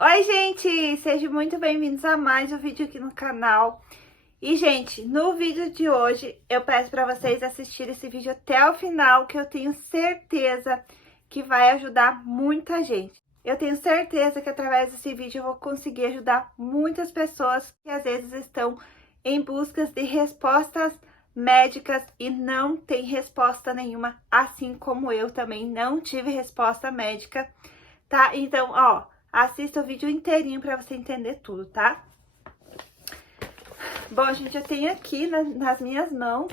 Oi, gente! Sejam muito bem-vindos a mais um vídeo aqui no canal. E, gente, no vídeo de hoje, eu peço para vocês assistirem esse vídeo até o final, que eu tenho certeza que vai ajudar muita gente. Eu tenho certeza que através desse vídeo eu vou conseguir ajudar muitas pessoas que às vezes estão em busca de respostas médicas e não tem resposta nenhuma, assim como eu também não tive resposta médica, tá? Então, ó, assista o vídeo inteirinho para você entender tudo, tá? Bom, gente, eu tenho aqui nas minhas mãos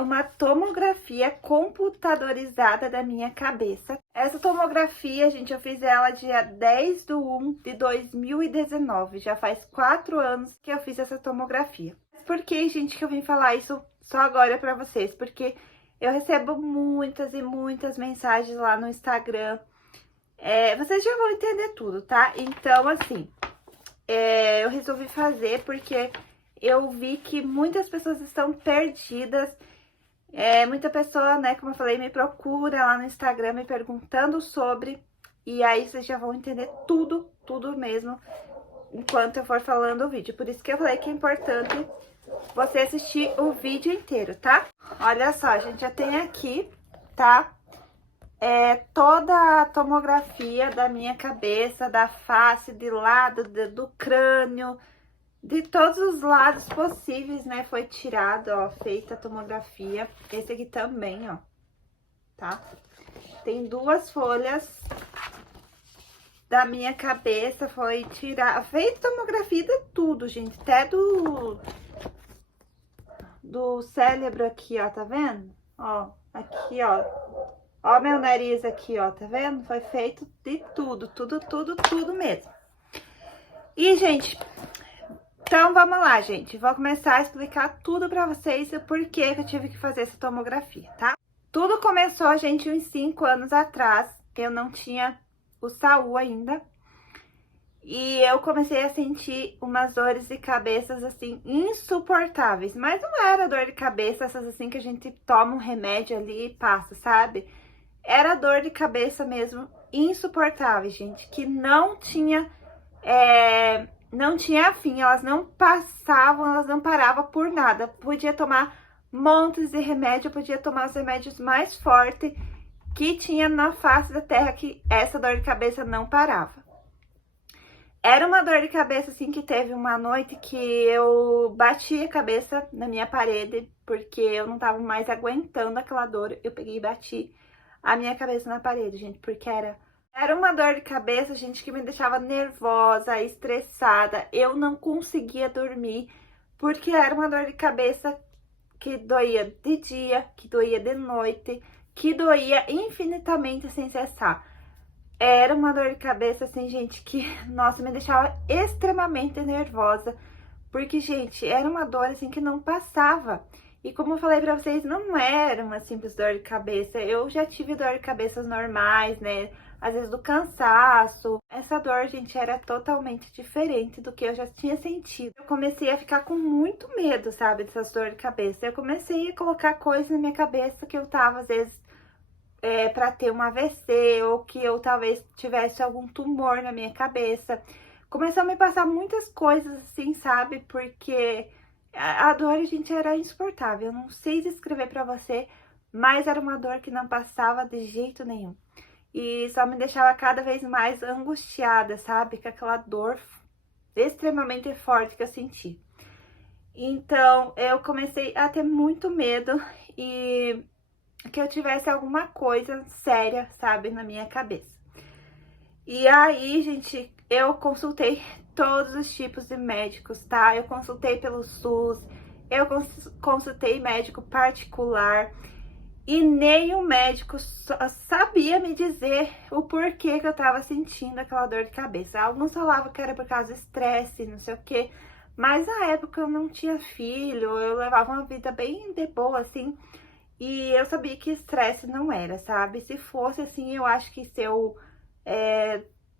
uma tomografia computadorizada da minha cabeça. Essa tomografia, gente, eu fiz ela dia 10/1/2019. Já faz 4 anos que eu fiz essa tomografia. Por que, gente, que eu vim falar isso só agora pra vocês? Porque eu recebo muitas e muitas mensagens lá no Instagram. Vocês já vão entender tudo, tá? Então, assim, eu resolvi fazer porque eu vi que muitas pessoas estão perdidas. Muita pessoa, né, como eu falei, me procura lá no Instagram me perguntando sobre. E aí vocês já vão entender tudo, tudo mesmo, enquanto eu for falando o vídeo. Por isso que eu falei que é importante você assistir o vídeo inteiro, tá? Olha só, a gente já tem aqui, tá? Toda a tomografia da minha cabeça, da face, de lado, do crânio, de todos os lados possíveis, né? Foi tirado, ó, feita a tomografia. Esse aqui também, ó, tá? Tem 2 folhas da minha cabeça, foi tirar, feita tomografia de tudo, gente, até do cérebro aqui, ó, tá vendo? Ó, aqui, ó. Ó meu nariz aqui, ó, tá vendo? Foi feito de tudo, tudo, tudo, tudo mesmo. E, gente, então vamos lá, gente. Vou começar a explicar tudo pra vocês o porquê que eu tive que fazer essa tomografia, tá? Tudo começou, gente, uns 5 anos atrás. Eu não tinha o SAMU ainda. E eu comecei a sentir umas dores de cabeça, assim, insuportáveis. Mas não era dor de cabeça, essas assim que a gente toma um remédio ali e passa, sabe? Era dor de cabeça mesmo, insuportável, gente, que não tinha fim, elas não passavam, elas não paravam por nada. Podia tomar montes de remédio, podia tomar os remédios mais fortes que tinha na face da terra, que essa dor de cabeça não parava. Era uma dor de cabeça, assim, que teve uma noite que eu bati a cabeça na minha parede, porque eu não tava mais aguentando aquela dor. Eu peguei e bati a minha cabeça na parede, gente, porque era uma dor de cabeça, gente, que me deixava nervosa, estressada. Eu não conseguia dormir, porque era uma dor de cabeça que doía de dia, que doía de noite, que doía infinitamente sem cessar. Era uma dor de cabeça, assim, gente, que, nossa, me deixava extremamente nervosa. Porque, gente, era uma dor, assim, que não passava. E como eu falei pra vocês, não era uma simples dor de cabeça. Eu já tive dor de cabeças normais, né? Às vezes do cansaço. Essa dor, gente, era totalmente diferente do que eu já tinha sentido. Eu comecei a ficar com muito medo, sabe, dessas dores de cabeça. Eu comecei a colocar coisas na minha cabeça que eu tava, às vezes, para ter um AVC, ou que eu talvez tivesse algum tumor na minha cabeça. Começou a me passar muitas coisas assim, sabe? Porque a dor, gente, era insuportável. Eu não sei descrever pra você, mas era uma dor que não passava de jeito nenhum. E só me deixava cada vez mais angustiada, sabe? Com aquela dor extremamente forte que eu senti. Então, eu comecei a ter muito medo e que eu tivesse alguma coisa séria, sabe, na minha cabeça. E aí, gente, eu consultei todos os tipos de médicos, tá? Eu consultei pelo SUS, eu consultei médico particular e nenhum médico sabia me dizer o porquê que eu tava sentindo aquela dor de cabeça. Alguns falavam que era por causa do estresse, não sei o quê, mas na época eu não tinha filho, eu levava uma vida bem de boa, assim, e eu sabia que estresse não era, sabe? Se fosse assim, eu acho que se eu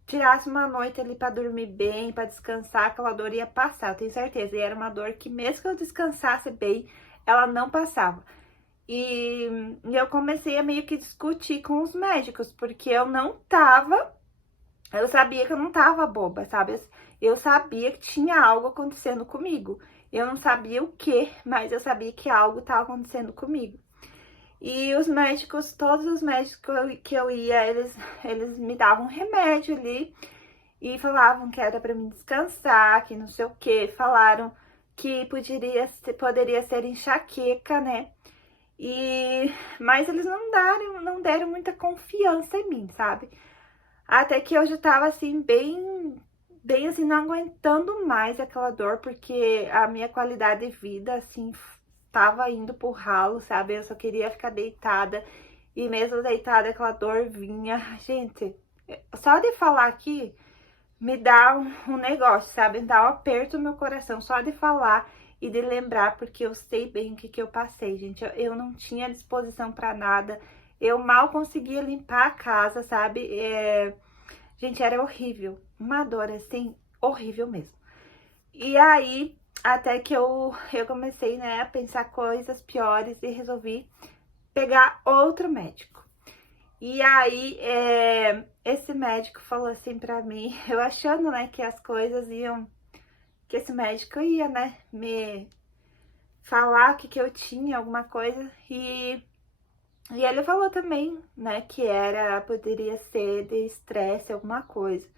tirasse uma noite ali pra dormir bem, pra descansar, aquela dor ia passar, eu tenho certeza. E era uma dor que mesmo que eu descansasse bem, ela não passava. E eu comecei a meio que discutir com os médicos, porque eu não tava Eu sabia que eu não tava boba, sabe? Eu sabia que tinha algo acontecendo comigo. Eu não sabia o que, mas eu sabia que algo estava acontecendo comigo. E os médicos, todos os médicos que eu ia, eles me davam remédio ali e falavam que era para me descansar, que não sei o que. Falaram que poderia ser enxaqueca, né? Mas eles não deram muita confiança em mim, sabe? Até que eu já tava assim, bem assim, não aguentando mais aquela dor, porque a minha qualidade de vida, assim, tava indo pro ralo, sabe? Eu só queria ficar deitada, e mesmo deitada, aquela dor vinha. Gente, só de falar aqui, me dá um negócio, sabe? Me dá um aperto no meu coração, só de falar e de lembrar, porque eu sei bem o que eu passei, gente. Eu não tinha disposição pra nada, eu mal conseguia limpar a casa, sabe? Gente, era horrível. Uma dor, assim, horrível mesmo. E aí, até que eu comecei, né, a pensar coisas piores e resolvi pegar outro médico. E aí, esse médico falou assim pra mim, eu achando, né, que as coisas iam... Que esse médico ia, né, me falar o que eu tinha, alguma coisa. E ele falou também, né, que poderia ser de estresse, alguma coisa.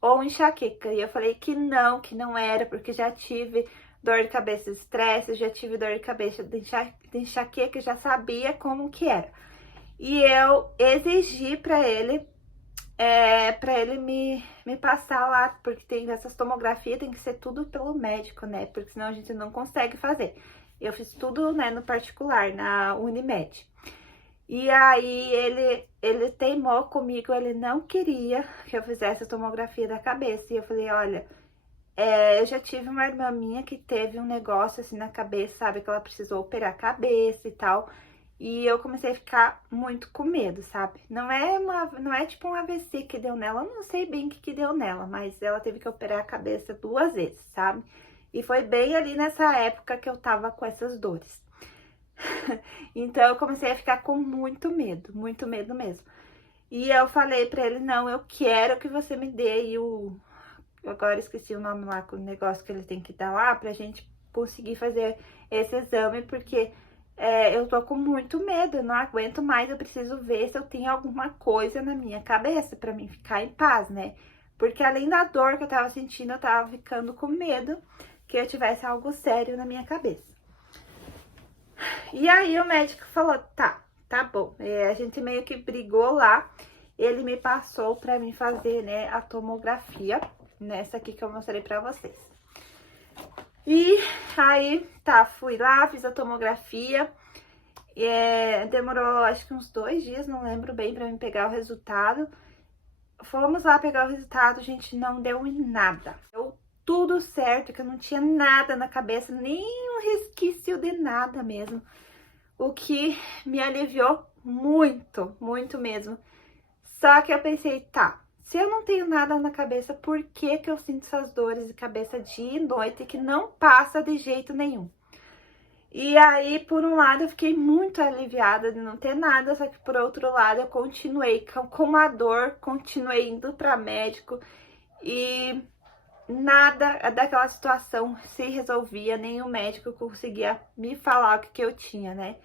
Ou enxaqueca. E eu falei que não era, porque já tive dor de cabeça de estresse, já tive dor de cabeça de enxaqueca, já sabia como que era. E eu exigi para ele me passar lá, porque tem essas tomografias, tem que ser tudo pelo médico, né? Porque senão a gente não consegue fazer. Eu fiz tudo, né, no particular, na Unimed. E aí ele teimou comigo, ele não queria que eu fizesse a tomografia da cabeça. E eu falei, olha, eu já tive uma irmã minha que teve um negócio assim na cabeça, sabe? Que ela precisou operar a cabeça e tal. E eu comecei a ficar muito com medo, sabe? Não é tipo um AVC que deu nela, eu não sei bem o que deu nela, mas ela teve que operar a cabeça 2 vezes, sabe? E foi bem ali nessa época que eu tava com essas dores. Então eu comecei a ficar com muito medo mesmo. E eu falei pra ele, não, eu quero que você me dê aí agora esqueci o nome lá, com o negócio que ele tem que dar lá, pra gente conseguir fazer esse exame, porque eu tô com muito medo, eu não aguento mais, eu preciso ver se eu tenho alguma coisa na minha cabeça pra mim ficar em paz, né? Porque além da dor que eu tava sentindo, eu tava ficando com medo que eu tivesse algo sério na minha cabeça. E aí o médico falou, tá bom. A gente meio que brigou lá. Ele me passou pra mim fazer, né, a tomografia, nessa aqui que eu mostrei pra vocês. E aí, fui lá, fiz a tomografia. Demorou acho que uns 2 dias, não lembro bem, pra mim pegar o resultado. Fomos lá pegar o resultado, gente, não deu em nada. Deu tudo certo, que eu não tinha nada na cabeça, nem um resquício de nada mesmo. O que me aliviou muito mesmo. Só que eu pensei, se eu não tenho nada na cabeça, por que eu sinto essas dores de cabeça dia e noite que não passa de jeito nenhum? E aí, por um lado, eu fiquei muito aliviada de não ter nada, só que por outro lado, eu continuei com a dor, continuei indo para médico e nada daquela situação se resolvia, nem o médico conseguia me falar o que eu tinha, né?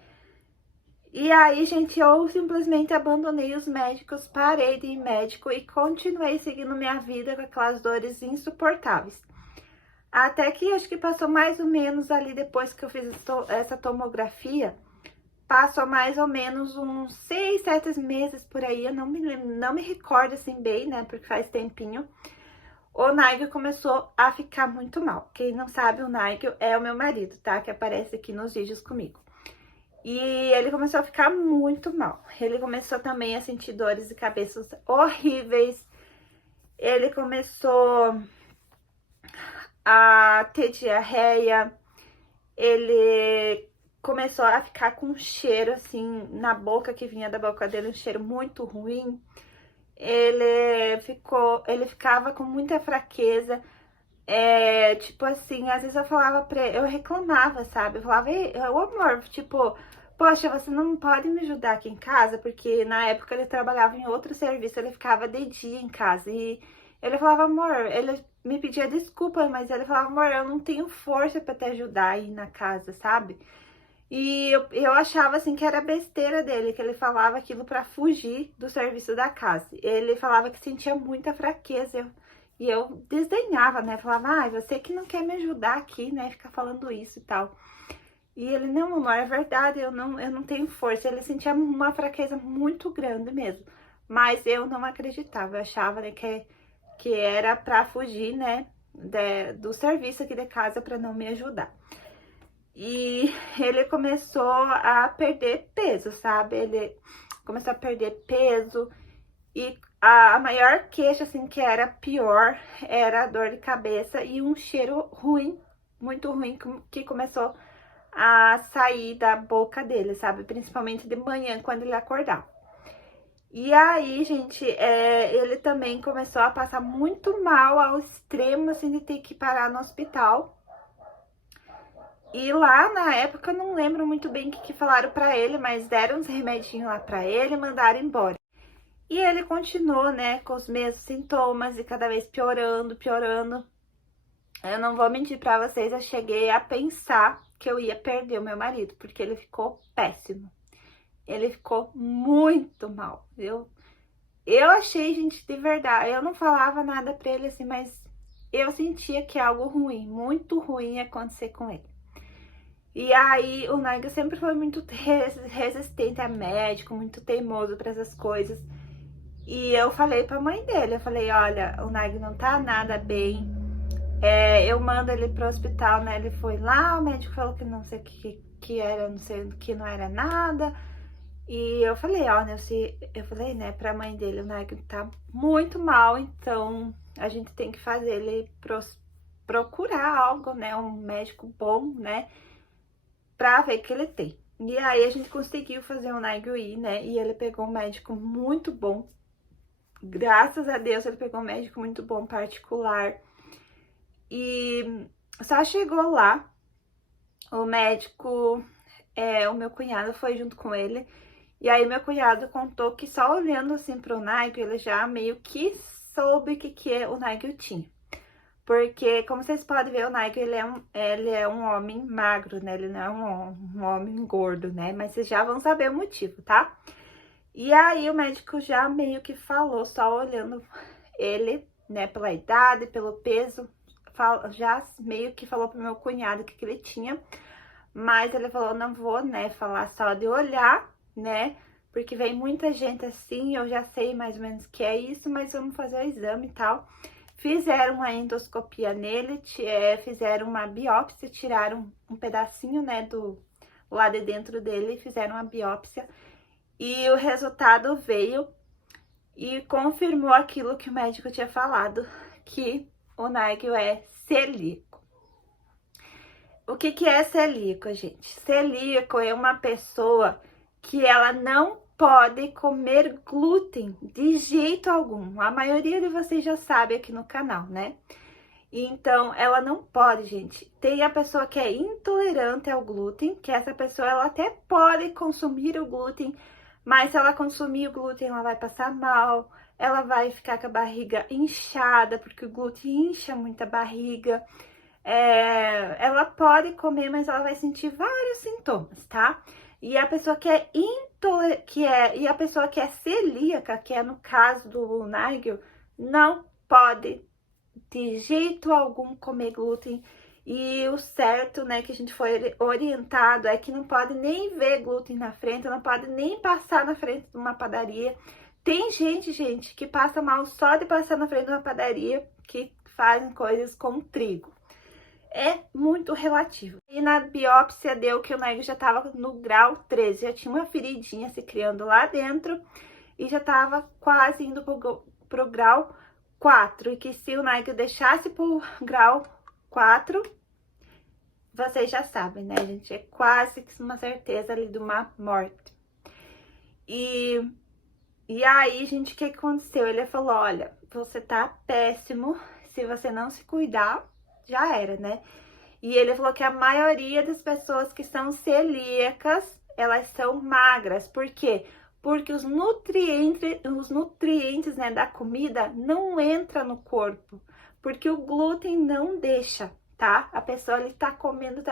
E aí, gente, eu simplesmente abandonei os médicos, parei de ir médico e continuei seguindo minha vida com aquelas dores insuportáveis. Até que acho que passou mais ou menos ali depois que eu fiz essa tomografia, passou mais ou menos uns 6, 7 meses por aí, eu não me recordo assim bem, né, porque faz tempinho. O Nigel começou a ficar muito mal. Quem não sabe, o Nigel é o meu marido, tá? Que aparece aqui nos vídeos comigo. E ele começou a ficar muito mal. Ele começou também a sentir dores de cabeça horríveis. Ele começou a ter diarreia. Ele começou a ficar com um cheiro assim na boca, que vinha da boca dele, um cheiro muito ruim. Ele ficava com muita fraqueza. Tipo assim, às vezes eu falava pra ele, eu reclamava, sabe? Eu falava, ô amor, tipo, poxa, você não pode me ajudar aqui em casa? Porque na época ele trabalhava em outro serviço, ele ficava de dia em casa. Ele falava, amor, ele me pedia desculpa, mas ele falava, amor, eu não tenho força pra te ajudar aí na casa, sabe? E eu achava assim que era besteira dele, que ele falava aquilo pra fugir do serviço da casa. Ele falava que sentia muita fraqueza. E eu desdenhava, né? Falava, você que não quer me ajudar aqui, né? Ficar falando isso e tal. E ele, não, amor, é verdade, eu não tenho força. Ele sentia uma fraqueza muito grande mesmo. Mas eu não acreditava, eu achava, né, que era pra fugir, né, do serviço aqui de casa pra não me ajudar. E ele começou a perder peso, sabe? Ele começou a perder peso e a maior queixa, assim, que era pior, era a dor de cabeça e um cheiro ruim, muito ruim, que começou a sair da boca dele, sabe? Principalmente de manhã, quando ele acordava. E aí, gente, ele também começou a passar muito mal, ao extremo, assim, de ter que parar no hospital. E lá, na época, eu não lembro muito bem o que falaram pra ele, mas deram uns remedinhos lá pra ele e mandaram embora. E ele continuou, né, com os mesmos sintomas e cada vez piorando, piorando. Eu não vou mentir pra vocês, eu cheguei a pensar que eu ia perder o meu marido, porque ele ficou péssimo. Ele ficou muito mal. Eu achei, gente, de verdade, eu não falava nada pra ele assim, mas eu sentia que algo ruim, muito ruim ia acontecer com ele. E aí, o Nigel sempre foi muito resistente a médico, muito teimoso para essas coisas. E eu falei pra mãe dele, eu falei, olha, o Nigel não tá nada bem. Eu mando ele pro hospital, né? Ele foi lá, o médico falou que não sei o que era, não sei o que não era nada. E eu falei, olha, eu falei, né, pra mãe dele, o Nigel tá muito mal, então a gente tem que fazer ele procurar algo, né? Um médico bom, né? Pra ver o que ele tem. E aí a gente conseguiu fazer o Nigel ir, né? E ele pegou um médico muito bom. Graças a Deus ele pegou um médico muito bom, particular. E só chegou lá, o médico, o meu cunhado foi junto com ele. E aí meu cunhado contou que só olhando assim pro Nigel, ele já meio que soube o que o Nigel tinha. Porque, como vocês podem ver, o Nigel, ele é um homem magro, né? Ele não é um homem gordo, né? Mas vocês já vão saber o motivo, tá? E aí, o médico já meio que falou, só olhando ele, né? Pela idade, pelo peso, já meio que falou pro meu cunhado o que ele tinha. Mas ele falou, não vou, né? Falar só de olhar, né? Porque vem muita gente assim, eu já sei mais ou menos que é isso, mas vamos fazer o exame e tal. Fizeram uma endoscopia nele, fizeram uma biópsia, tiraram um pedacinho, né, do lado de dentro dele, fizeram uma biópsia. E o resultado veio e confirmou aquilo que o médico tinha falado, que o Nigel é celíaco. O que é celíaco, gente? Celíaco é uma pessoa que ela não pode comer glúten de jeito algum. A maioria de vocês já sabe aqui no canal, né? Então, ela não pode, gente. Tem a pessoa que é intolerante ao glúten, que essa pessoa ela até pode consumir o glúten, mas se ela consumir o glúten, ela vai passar mal, ela vai ficar com a barriga inchada, porque o glúten incha muito a barriga. Ela pode comer, mas ela vai sentir vários sintomas, tá? E a pessoa que é e a pessoa que é celíaca, que é no caso do Nigel, não pode de jeito algum comer glúten. E o certo, né, que a gente foi orientado é que não pode nem ver glúten na frente, não pode nem passar na frente de uma padaria. Tem gente, que passa mal só de passar na frente de uma padaria, que fazem coisas com trigo. É muito relativo. E na biópsia deu que o Nigel já tava no grau 13, já tinha uma feridinha se criando lá dentro e já tava quase indo pro grau 4. E que se o Nigel deixasse pro grau 4, vocês já sabem, né, gente? É quase que uma certeza ali de uma morte. E aí, gente, o que aconteceu? Ele falou, olha, você tá péssimo, se você não se cuidar, já era, né? E ele falou que a maioria das pessoas que são celíacas, elas são magras. Por quê? porque os nutrientes, né, da comida não entram no corpo, porque o glúten não deixa, tá? A pessoa ali tá comendo,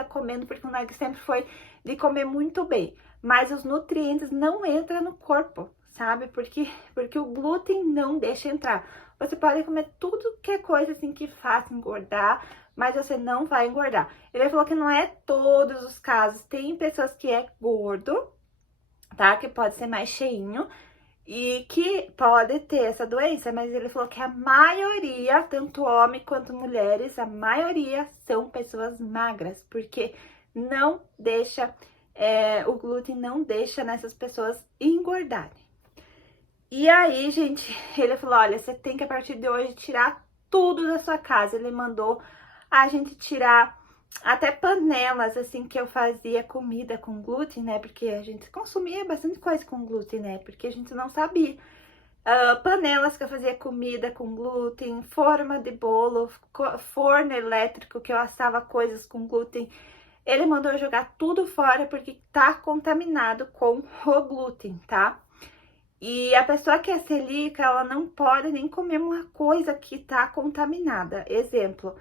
porque o Nike sempre foi de comer muito bem, mas os nutrientes não entram no corpo, sabe? Porque o glúten não deixa entrar. Você pode comer tudo que é coisa assim que faça engordar, mas você não vai engordar. Ele falou que não é todos os casos, tem pessoas que é gordo, tá? Que pode ser mais cheinho e que pode ter essa doença, mas ele falou que a maioria, tanto homem quanto mulheres, a maioria são pessoas magras, porque não deixa, o glúten não deixa nessas pessoas engordarem. E aí, gente, ele falou, olha, você tem que a partir de hoje tirar tudo da sua casa. Ele mandou a gente tirar até panelas, assim, que eu fazia comida com glúten, né? Porque a gente consumia bastante coisa com glúten, né? Porque a gente não sabia. Panelas que eu fazia comida com glúten, forma de bolo, forno elétrico que eu assava coisas com glúten. Ele mandou eu jogar tudo fora porque tá contaminado com o glúten, tá? E a pessoa que é celíaca, ela não pode nem comer uma coisa que tá contaminada. Exemplo,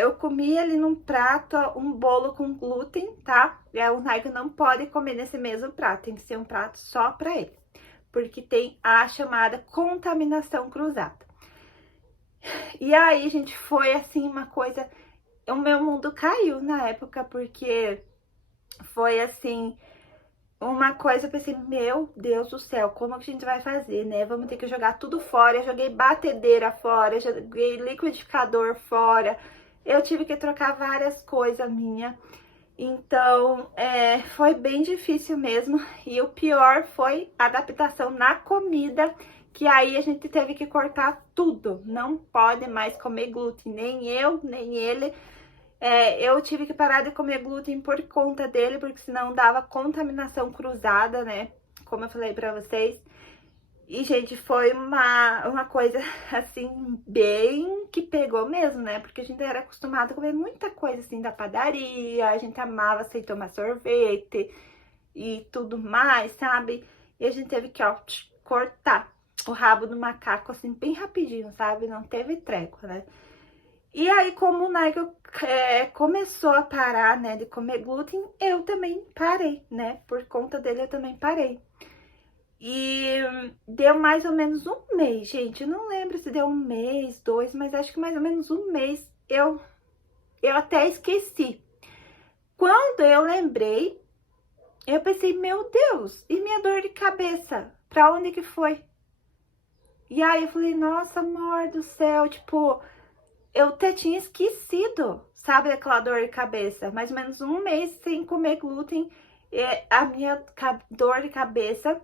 eu comi ali num prato um bolo com glúten, tá? O Naigo não pode comer nesse mesmo prato, tem que ser um prato só pra ele. Porque tem a chamada contaminação cruzada. E aí, gente, foi assim uma coisa... O meu mundo caiu na época, porque foi assim... Uma coisa, eu pensei, meu Deus do céu, como que a gente vai fazer, né? Vamos ter que jogar tudo fora. Eu joguei batedeira fora, eu joguei liquidificador fora. Eu tive que trocar várias coisas minhas. Então, foi bem difícil mesmo. E o pior foi a adaptação na comida, que aí a gente teve que cortar tudo. Não pode mais comer glúten, nem eu, nem ele. Eu tive que parar de comer glúten por conta dele, porque senão dava contaminação cruzada, né? Como eu falei pra vocês. E, gente, foi uma coisa, assim, bem que pegou mesmo, né? Porque a gente era acostumado a comer muita coisa, assim, da padaria. A gente amava, assim, tomar sorvete e tudo mais, sabe? E a gente teve que, ó, cortar o rabo do macaco, assim, bem rapidinho, sabe? Não teve trégua, né? E aí, como o Nigel começou a parar, né, de comer glúten, eu também parei, né? Por conta dele, eu também parei. E deu mais ou menos um mês, gente. Eu não lembro se deu um mês, dois, mas acho que mais ou menos um mês eu até esqueci. Quando eu lembrei, eu pensei, meu Deus, e minha dor de cabeça? Pra onde que foi? E aí eu falei, nossa, amor do céu, tipo... Eu até tinha esquecido, sabe, aquela dor de cabeça. Mais ou menos um mês sem comer glúten, a minha dor de cabeça,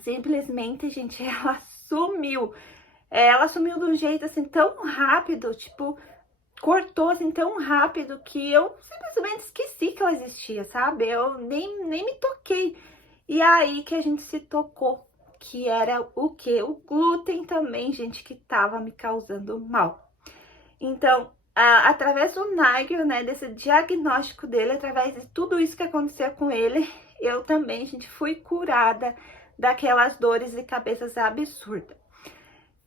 simplesmente, gente, ela sumiu. Ela sumiu de um jeito, assim, tão rápido, tipo, cortou, assim, tão rápido que eu simplesmente esqueci que ela existia, sabe? Eu nem me toquei. E aí que a gente se tocou, que era o quê? O glúten também, gente, que tava me causando mal. Então, através do Nigel, né, desse diagnóstico dele, através de tudo isso que aconteceu com ele, eu também, gente, fui curada daquelas dores de cabeças absurdas.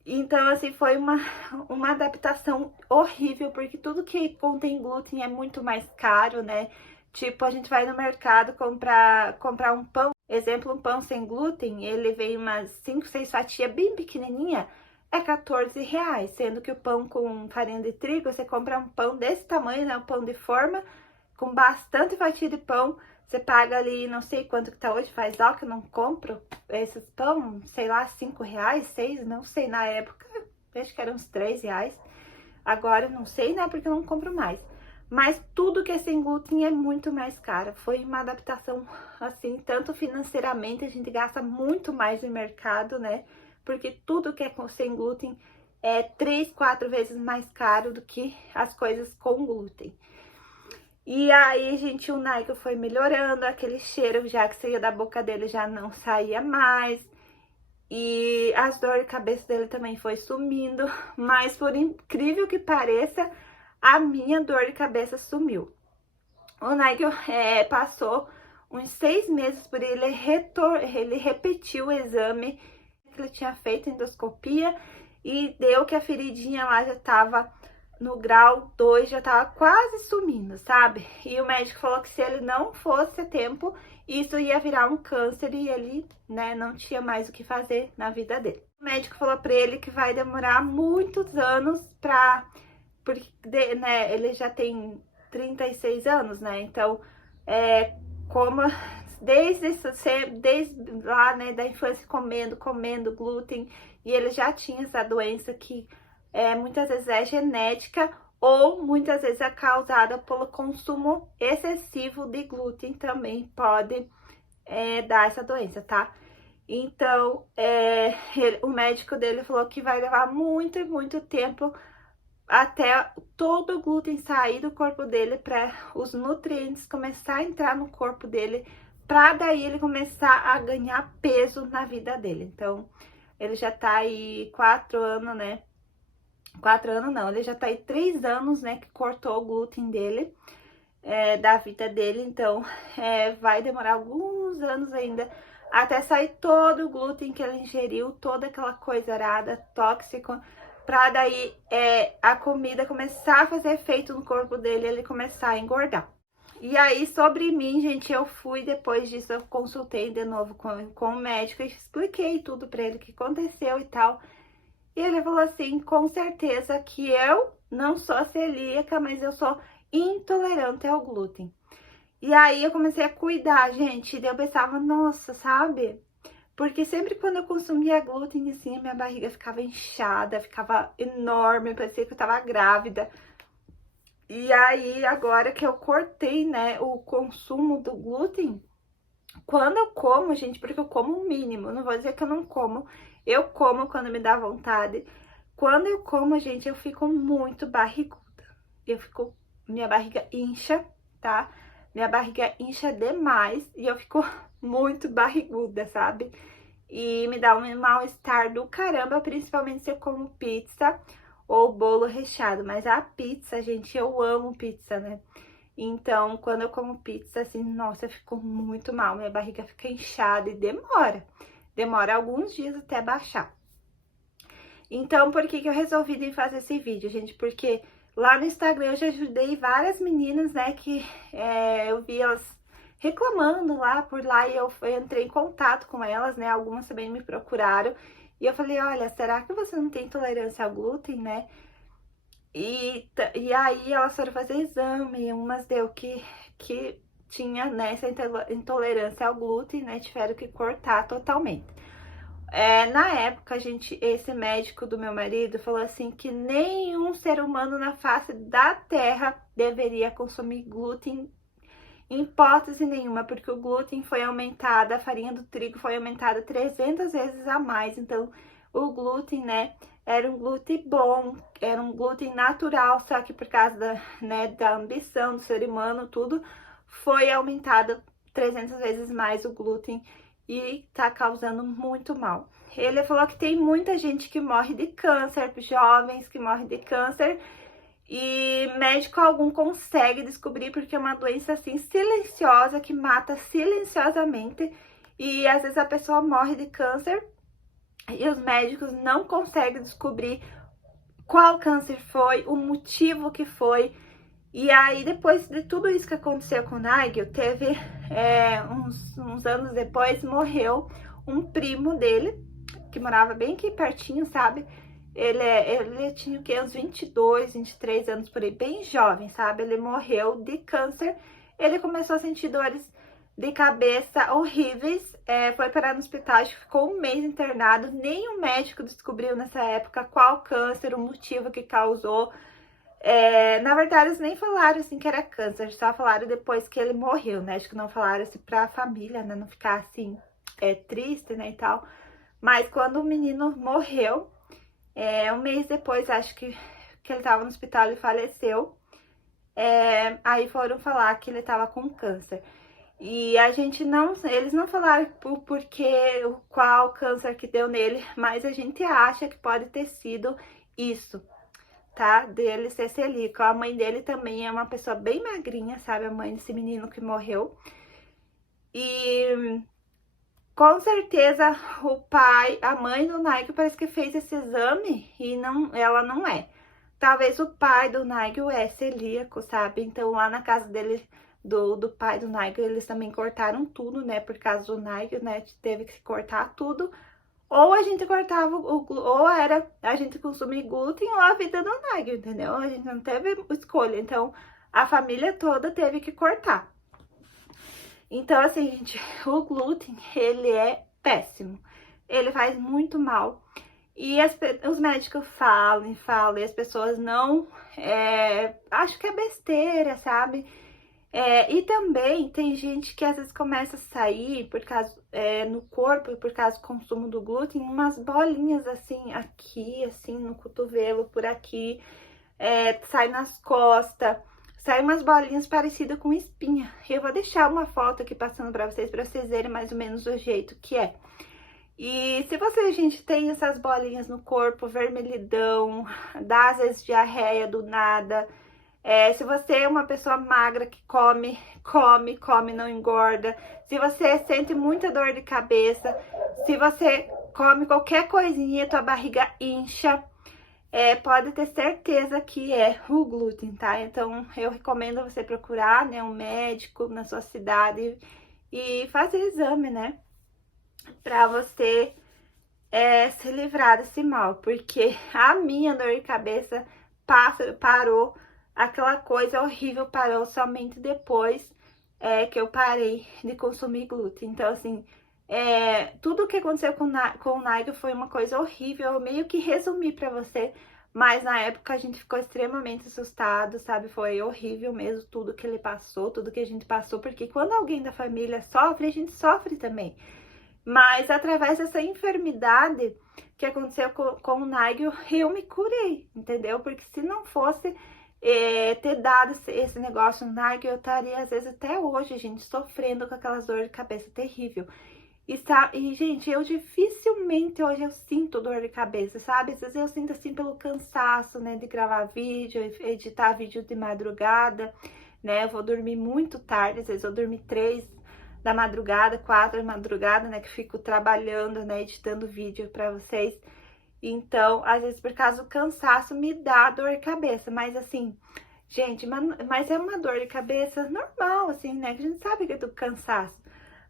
Então, assim, foi uma adaptação horrível, porque tudo que contém glúten é muito mais caro, né? Tipo, a gente vai no mercado comprar um pão, exemplo, um pão sem glúten, ele vem umas 5, 6 fatias bem pequenininha, é R$14, sendo que o pão com farinha de trigo, você compra um pão desse tamanho, né, um pão de forma, com bastante fatia de pão, você paga ali, não sei quanto que tá hoje, faz ó que eu não compro esses pão, sei lá, R$5, 6, não sei, na época, acho que eram uns R$3, agora não sei, né, porque eu não compro mais. Mas tudo que é sem glúten é muito mais caro, foi uma adaptação, assim, tanto financeiramente, a gente gasta muito mais no mercado, né, porque tudo que é sem glúten é 3, 4 vezes mais caro do que as coisas com glúten. E aí, gente, o Nigel foi melhorando, aquele cheiro já que saía da boca dele já não saía mais. E as dores de cabeça dele também foi sumindo, mas por incrível que pareça, a minha dor de cabeça sumiu. O Nigel passou uns 6 meses por ele, ele repetiu o exame que ele tinha feito, endoscopia, e deu que a feridinha lá já tava no grau 2, já tava quase sumindo, sabe? E o médico falou que se ele não fosse a tempo, isso ia virar um câncer e ele, né, não tinha mais o que fazer na vida dele. O médico falou pra ele que vai demorar muitos anos porque, né, ele já tem 36 anos, né? Então, como desde lá, né, da infância comendo glúten, e ele já tinha essa doença que muitas vezes é genética ou muitas vezes é causada pelo consumo excessivo de glúten, também pode dar essa doença, tá? Então, o médico dele falou que vai levar muito, muito tempo até todo o glúten sair do corpo dele, para os nutrientes começar a entrar no corpo dele, para daí ele começar a ganhar peso na vida dele. Então, ele já tá aí 4 anos, né? 4 anos não, ele já tá aí 3 anos, né, que cortou o glúten dele, da vida dele. Então, vai demorar alguns anos ainda até sair todo o glúten que ele ingeriu, toda aquela coisa arada, tóxica, pra daí a comida começar a fazer efeito no corpo dele, ele começar a engordar. E aí, sobre mim, gente, eu fui, depois disso, eu consultei de novo com o médico e expliquei tudo pra ele, o que aconteceu e tal. E ele falou assim, com certeza que eu não sou celíaca, mas eu sou intolerante ao glúten. E aí eu comecei a cuidar, gente, e eu pensava, nossa, sabe? Porque sempre quando eu consumia glúten, assim, minha barriga ficava inchada, ficava enorme, parecia que eu tava grávida. E aí, agora que eu cortei, né, o consumo do glúten, quando eu como, gente, porque eu como o mínimo, não vou dizer que eu não como, eu como quando me dá vontade. Quando eu como, gente, eu fico muito barriguda. Minha barriga incha, tá? Minha barriga incha demais e eu fico muito barriguda, sabe? E me dá um mal-estar do caramba, principalmente se eu como pizza ou bolo recheado. Mas a pizza, gente, eu amo pizza, né? Então, quando eu como pizza, assim, nossa, eu fico muito mal. Minha barriga fica inchada e demora. Demora alguns dias até baixar. Então, por que eu resolvi vir fazer esse vídeo, gente? Porque lá no Instagram eu já ajudei várias meninas, né, que eu vi elas reclamando lá por lá e eu entrei em contato com elas, né, algumas também me procuraram. E eu falei, olha, será que você não tem intolerância ao glúten, né? E aí elas foram fazer exame, e umas deu que tinha, né, essa intolerância ao glúten, né, tiveram que cortar totalmente. Na época, gente, esse médico do meu marido falou assim que nenhum ser humano na face da terra deveria consumir glúten em hipótese nenhuma, porque o glúten foi aumentado, a farinha do trigo foi aumentada 300 vezes a mais. Então, o glúten, né, era um glúten bom, era um glúten natural, só que por causa da ambição do ser humano, tudo foi aumentado 300 vezes mais o glúten e tá causando muito mal. Ele falou que tem muita gente que morre de câncer, jovens que morrem de câncer, e médico algum consegue descobrir, porque é uma doença assim silenciosa, que mata silenciosamente, e às vezes a pessoa morre de câncer e os médicos não conseguem descobrir qual câncer foi, o motivo que foi. E aí, depois de tudo isso que aconteceu com o Nigel, teve uns anos depois, morreu um primo dele, que morava bem aqui pertinho, sabe? Ele tinha o quê? Uns 22, 23 anos por aí, bem jovem, sabe? Ele morreu de câncer, ele começou a sentir dores de cabeça horríveis, foi parar no hospital, acho que ficou um mês internado, nenhum médico descobriu nessa época qual câncer, o motivo que causou. Na verdade, eles nem falaram assim que era câncer, só falaram depois que ele morreu, né? Acho que não falaram assim pra família, né? Não ficar assim, triste, né, e tal. Mas quando o menino morreu, um mês depois, acho que ele tava no hospital e faleceu. Aí foram falar que ele tava com câncer. E a gente não, eles não falaram qual câncer que deu nele, mas a gente acha que pode ter sido isso, tá? Dele ser celíaco. A mãe dele também é uma pessoa bem magrinha, sabe? A mãe desse menino que morreu. E com certeza a mãe do Nigel parece que fez esse exame e ela não é. Talvez o pai do Nigel é celíaco, sabe? Então lá na casa dele, do pai do Nigel, eles também cortaram tudo, né? Por causa do Nigel, né? Teve que cortar tudo. Ou a gente cortava ou era a gente consumir glúten ou a vida do Nigel, entendeu? A gente não teve escolha. Então a família toda teve que cortar. Então, assim, gente, o glúten, ele é péssimo. Ele faz muito mal. E os médicos falam, e as pessoas não... acho que é besteira, sabe? E também tem gente que às vezes começa a sair por causa, no corpo, por causa do consumo do glúten, umas bolinhas assim, aqui, assim, no cotovelo, por aqui, sai nas costas. Sai umas bolinhas parecidas com espinha. Eu vou deixar uma foto aqui passando pra vocês verem mais ou menos o jeito que é. E se você, gente, tem essas bolinhas no corpo, vermelhidão, dá às vezes diarreia do nada. Se você é uma pessoa magra que come, não engorda. Se você sente muita dor de cabeça, se você come qualquer coisinha, tua barriga incha. Pode ter certeza que é o glúten, tá? Então, eu recomendo você procurar, né, um médico na sua cidade e fazer exame, né? Pra você se livrar desse mal. Porque a minha dor de cabeça parou, aquela coisa horrível parou somente depois que eu parei de consumir glúten. Então, assim... tudo o que aconteceu com o Nigel foi uma coisa horrível. Eu meio que resumi pra você, mas na época a gente ficou extremamente assustado, sabe? Foi horrível mesmo tudo que ele passou, tudo que a gente passou, porque quando alguém da família sofre, a gente sofre também. Mas através dessa enfermidade que aconteceu com o Nigel, eu me curei, entendeu? Porque se não fosse ter dado esse negócio no Nigel, eu estaria às vezes até hoje, gente, sofrendo com aquelas dores de cabeça terrível. E, gente, eu dificilmente hoje eu sinto dor de cabeça, sabe? Às vezes eu sinto assim pelo cansaço, né, de gravar vídeo, editar vídeo de madrugada, né? Eu vou dormir muito tarde, às vezes eu dormi 3 da madrugada, 4 da madrugada, né, que fico trabalhando, né, editando vídeo pra vocês. Então, às vezes por causa do cansaço me dá dor de cabeça, mas assim... Gente, mas é uma dor de cabeça normal, assim, né? Que a gente sabe que é do cansaço.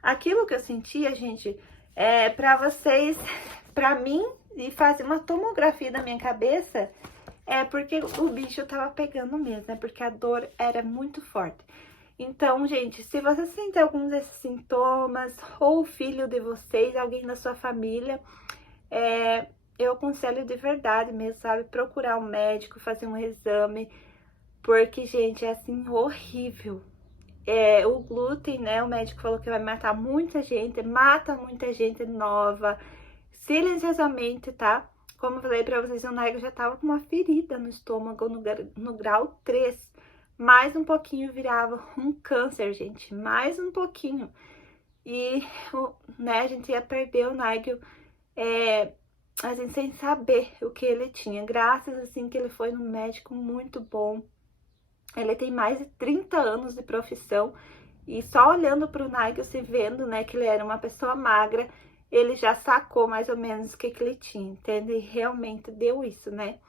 Aquilo que eu sentia, gente, pra vocês, pra mim, e fazer uma tomografia da minha cabeça, porque o bicho tava pegando mesmo, né? Porque a dor era muito forte. Então, gente, se você sente alguns desses sintomas, ou o filho de vocês, alguém da sua família, eu aconselho de verdade mesmo, sabe? Procurar um médico, fazer um exame, porque, gente, é assim, horrível. O glúten, né, o médico falou que vai matar muita gente, mata muita gente nova, silenciosamente, tá? Como eu falei pra vocês, o Nigel já tava com uma ferida no estômago no grau 3. Mais um pouquinho virava um câncer, gente, mais um pouquinho. E, né, a gente ia perder o Nigel, assim, sem saber o que ele tinha. Graças, assim, que ele foi num médico muito bom. Ele tem mais de 30 anos de profissão e só olhando para o Nigel, se vendo, né, que ele era uma pessoa magra, ele já sacou mais ou menos o que ele tinha, entende? E realmente deu isso, né?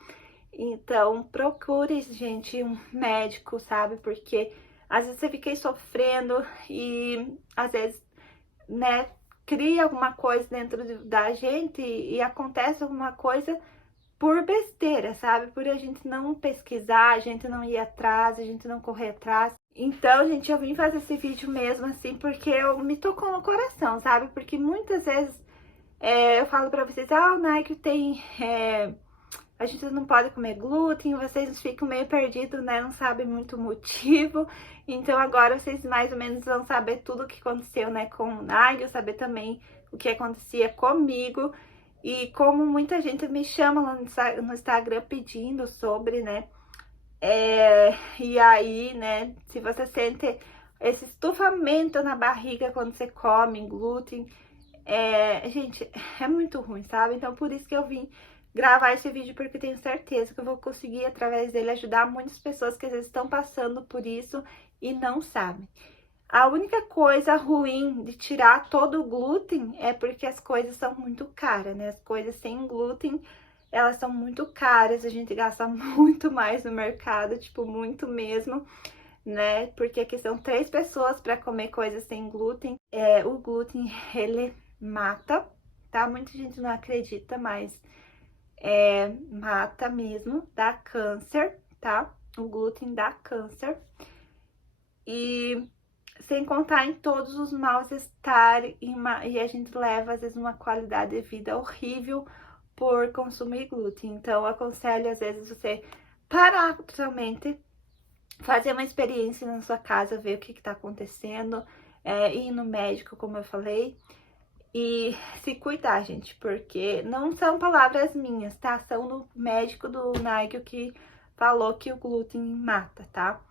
Então, procure, gente, um médico, sabe? Porque às vezes você fica aí sofrendo e às vezes, né, cria alguma coisa dentro da gente e acontece alguma coisa por besteira, sabe? Por a gente não pesquisar, a gente não ir atrás, a gente não correr atrás. Então, gente, eu vim fazer esse vídeo mesmo assim, porque me tocou no coração, sabe? Porque muitas vezes eu falo pra vocês, o Nigel tem... a gente não pode comer glúten, vocês ficam meio perdidos, né? Não sabem muito o motivo. Então, agora vocês mais ou menos vão saber tudo o que aconteceu, né, com o Nigel, saber também o que acontecia comigo. E como muita gente me chama lá no Instagram pedindo sobre, né? E aí, né, se você sente esse estufamento na barriga quando você come glúten, gente, é muito ruim, sabe? Então, por isso que eu vim gravar esse vídeo, porque eu tenho certeza que eu vou conseguir, através dele, ajudar muitas pessoas que às vezes estão passando por isso e não sabem. A única coisa ruim de tirar todo o glúten é porque as coisas são muito caras, né? As coisas sem glúten, elas são muito caras, a gente gasta muito mais no mercado, tipo, muito mesmo, né? Porque aqui são 3 pessoas para comer coisas sem glúten. O glúten, ele mata, tá? Muita gente não acredita, mas mata mesmo, dá câncer, tá? O glúten dá câncer. E sem contar em todos os mal-estar e a gente leva, às vezes, uma qualidade de vida horrível por consumir glúten. Então, eu aconselho, às vezes, você parar totalmente, fazer uma experiência na sua casa, ver o que tá acontecendo, ir no médico, como eu falei, e se cuidar, gente, porque não são palavras minhas, tá? São do médico do Nigel que falou que o glúten mata, tá?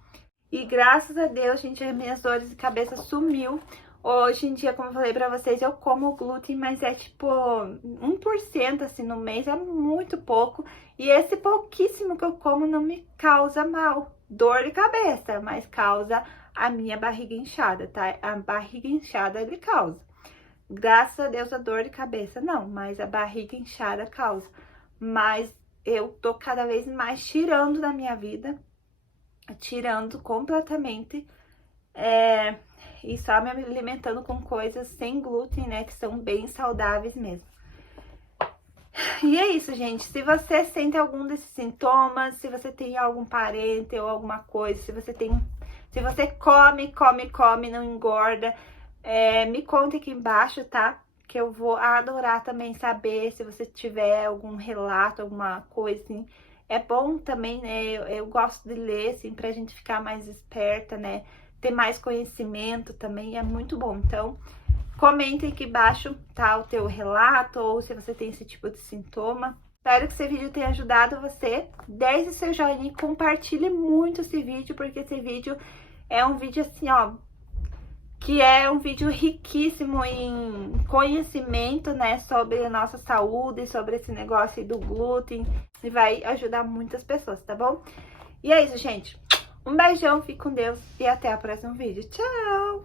E graças a Deus, gente, as minhas dores de cabeça sumiu. Hoje em dia, como eu falei pra vocês, eu como glúten, mas é tipo 1% assim no mês, é muito pouco. E esse pouquíssimo que eu como não me causa mal, dor de cabeça, mas causa a minha barriga inchada, tá? A barriga inchada ele causa. Graças a Deus a dor de cabeça não, mas a barriga inchada causa. Mas eu tô cada vez mais tirando da minha vida, tirando completamente, e só me alimentando com coisas sem glúten, né, que são bem saudáveis mesmo. E é isso, gente. Se você sente algum desses sintomas, se você tem algum parente ou alguma coisa, se você come, não engorda, me conta aqui embaixo, tá? Que eu vou adorar também saber se você tiver algum relato, alguma coisa assim. É bom também, né? Eu gosto de ler, assim, pra gente ficar mais esperta, né? Ter mais conhecimento também é muito bom. Então, comenta aqui embaixo, tá? O teu relato ou se você tem esse tipo de sintoma. Espero que esse vídeo tenha ajudado você. Deixe seu joinha e compartilhe muito esse vídeo, porque esse vídeo é um vídeo assim, ó, que é um vídeo riquíssimo em conhecimento, né, sobre a nossa saúde, sobre esse negócio aí do glúten, e vai ajudar muitas pessoas, tá bom? E é isso, gente. Um beijão, fique com Deus e até o próximo vídeo. Tchau!